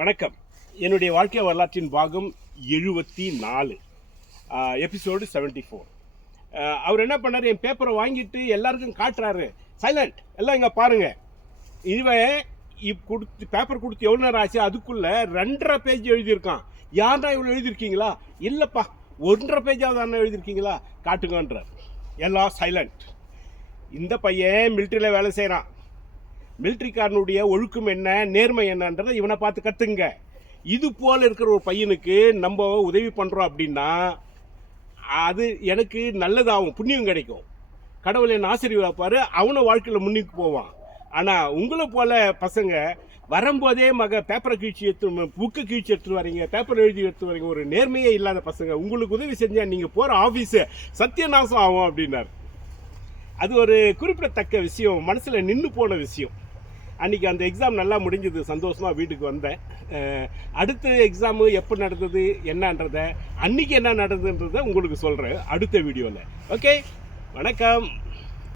வணக்கம். என்னுடைய வாழ்க்கை வரலாற்றின் பாகம் 74, எபிசோடு 74. அவர் என்ன பண்ணார், என் பேப்பரை வாங்கிட்டு எல்லாருக்கும் காட்டுறாரு. சைலண்ட், எல்லாம் இங்கே பாருங்க. இவன் பேப்பர் கொடுத்து எவ்வளோ நேரம் ஆச்சு, அதுக்குள்ள 2.5 பேஜ் எழுதியிருக்கான். யாருன்னா இவ்வளோ எழுதியிருக்கீங்களா? இல்லைப்பா, 1.5 பேஜாவது அண்ணா எழுதியிருக்கீங்களா? காட்டுங்கன்றார். எல்லாம் சைலண்ட். இந்த பையன் மிலிட்ரியில் வேலை செய்கிறான். மிலிட்ரிக்காரனுடைய ஒழுக்கம் என்ன, நேர்மை என்னன்றதை இவனை பார்த்து கற்றுங்க. இது போல் இருக்கிற ஒரு பையனுக்கு நம்ம உதவி பண்ணுறோம் அப்படின்னா அது எனக்கு நல்லதாகும், புண்ணியம் கிடைக்கும். கடவுளை என்ன ஆசீர்வதிப்பார், அவனை வாழ்க்கையில் முன்னுக்கு போவான். ஆனால் உங்களை போல பசங்க வரும்போதே பேப்பரை கீழ்ச்சி எடுத்து, புக்கை கீழ்ச்சி எடுத்துட்டு வரீங்க, பேப்பர் எழுதி எடுத்து வரீங்க. ஒரு நேர்மையே இல்லாத பசங்க. உங்களுக்கு உதவி செஞ்சால் நீங்கள் போகிற ஆஃபீஸு சத்தியநாசம் ஆகும் அப்படின்னார். அது ஒரு குறிப்பிடத்தக்க விஷயம், மனசில் நின்று போன விஷயம். அன்றைக்கி அந்த எக்ஸாம் நல்லா முடிஞ்சது, சந்தோஷமாக வீட்டுக்கு வந்தேன். அடுத்த எக்ஸாமு எப்போ நடந்தது என்னன்றதை, அன்றைக்கி என்ன நடந்ததுன்றதை உங்களுக்கு சொல்கிறேன் அடுத்த வீடியோவில். ஓகே, வணக்கம்.